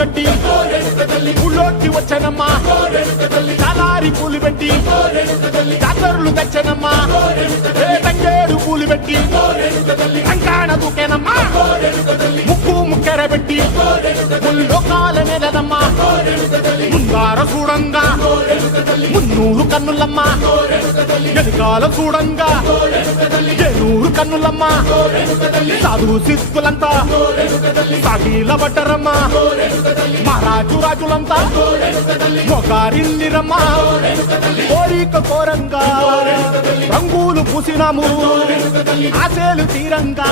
కట్టి ఊళ్ళోకి వచ్చనమ్మా చాలారి పూలు పెట్టి జాతరులు తెచ్చనమ్మా తంగేడు పూలు పెట్టి కంకాణ దూకేనమ్మా ముక్కు ముక్కెర పెట్టి ముల్లోకాల నెలదమ్మా ముందార చూడంగా మున్నూరు కన్నులమ్మా ఎదుకాల చూడంగా ఏనూరు కన్నులమ్మా సాధు శిస్తులంతా సాగిల పడ్డరమ్మా మహారాజు రాజులంతా మొగారిల్లిరమ్మా కోరిక కోరంగా రంగులు పూసినాము ఆశలు తీరంగా